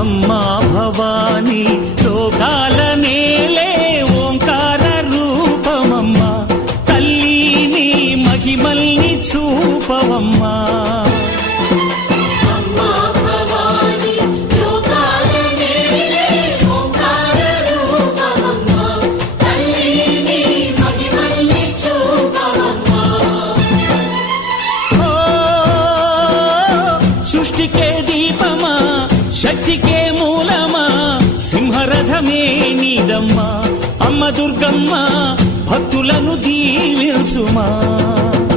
అమ్మా భవానీ లోకాల నేలే ఓంకార రూపమమ్మా తల్లి నీ మహిమల్ని చూపవమ్మా సృష్టికే దీపమా శక్తికే మూలమా సింహరథమే నీదమ్మా అమ్మ దుర్గమ్మ భక్తులను దీవించుమా